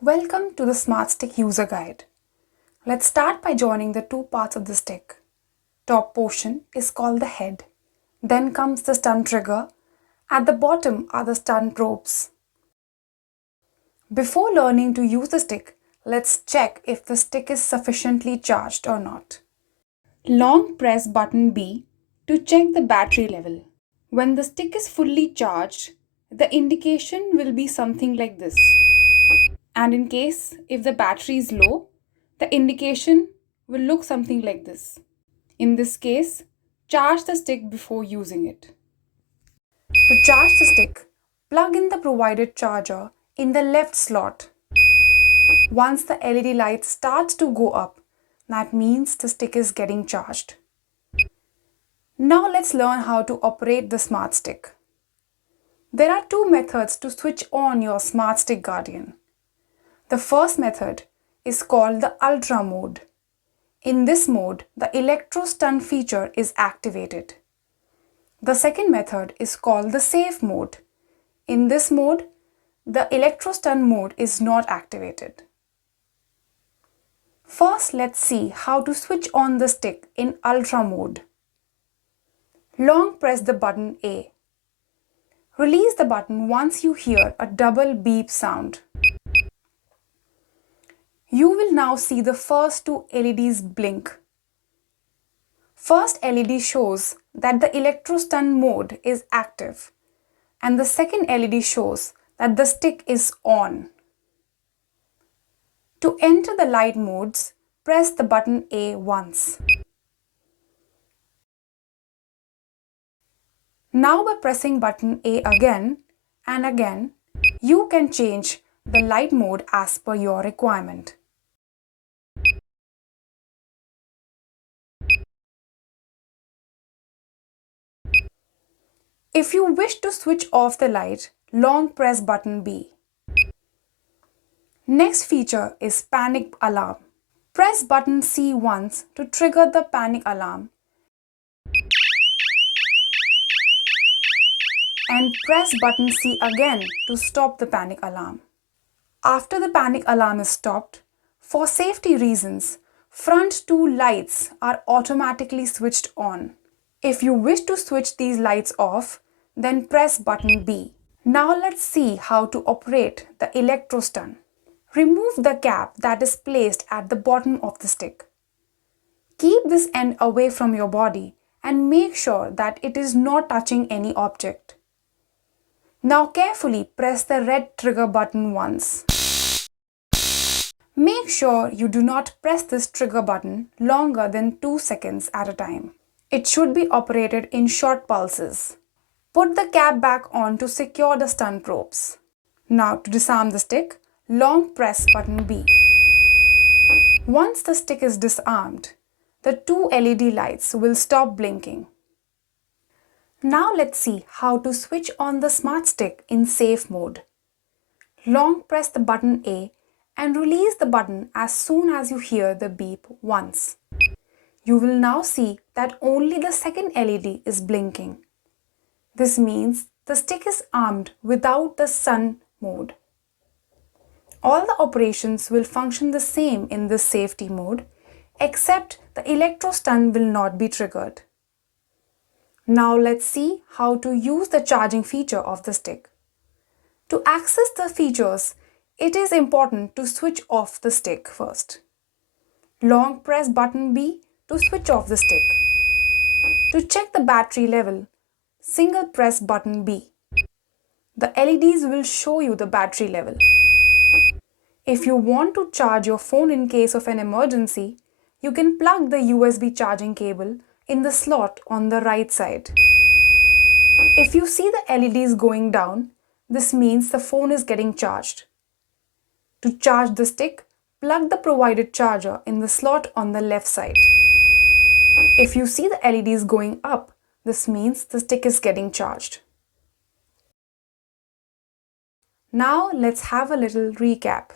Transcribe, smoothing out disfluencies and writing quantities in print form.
Welcome to the Smart Stick User Guide. Let's start by joining the two parts of the stick. Top portion is called the head. Then comes the stun trigger. At the bottom are the stun probes. Before learning to use the stick, let's check if the stick is sufficiently charged or not. Long press button B to check the battery level. When the stick is fully charged, the indication will be something like this. And in case if the battery is low, the indication will look something like this. In this case, charge the stick before using it. To charge the stick, plug in the provided charger in the left slot. Once the LED light starts to go up, that means the stick is getting charged. Now let's learn how to operate the Smart Stick. There are two methods to switch on your Smart Stick Guardian. The first method is called the Ultra mode. In this mode, the electro stun feature is activated. The second method is called the Safe mode. In this mode, the electro stun mode is not activated. First, let's see how to switch on the stick in Ultra mode. Long press the button A. Release the button once you hear a double beep sound. You will now see the first two LEDs blink. First LED shows that the electro stun mode is active, and the second LED shows that the stick is on. To enter the light modes, press the button A once. Now by pressing button A again and again, you can change the light mode as per your requirement. If you wish to switch off the light, long press button B. Next feature is panic alarm. Press button C once to trigger the panic alarm and press button C again to stop the panic alarm. After the panic alarm is stopped, for safety reasons, front two lights are automatically switched on. If you wish to switch these lights off, then press button B. Now let's see how to operate the electro stun. Remove the cap that is placed at the bottom of the stick. Keep this end away from your body and make sure that it is not touching any object. Now carefully press the red trigger button once. Make sure you do not press this trigger button longer than 2 seconds at a time. It should be operated in short pulses. Put the cap back on to secure the stun probes. Now to disarm the stick, long press button B. Once the stick is disarmed, the two LED lights will stop blinking. Now let's see how to switch on the Smart Stick in Safe mode. Long press the button A and release the button as soon as you hear the beep once. You will now see that only the second LED is blinking. This means the stick is armed without the stun mode. All the operations will function the same in this safety mode, except the electro stun will not be triggered. Now let's see how to use the charging feature of the stick. To access the features, it is important to switch off the stick first. Long press button B to switch off the stick. To check the battery level, single press button B. The LEDs will show you the battery level. If you want to charge your phone in case of an emergency, you can plug the USB charging cable in the slot on the right side. If you see the LEDs going down, this means the phone is getting charged. To charge the stick, plug the provided charger in the slot on the left side. If you see the LEDs going up, this means the stick is getting charged. Now let's have a little recap.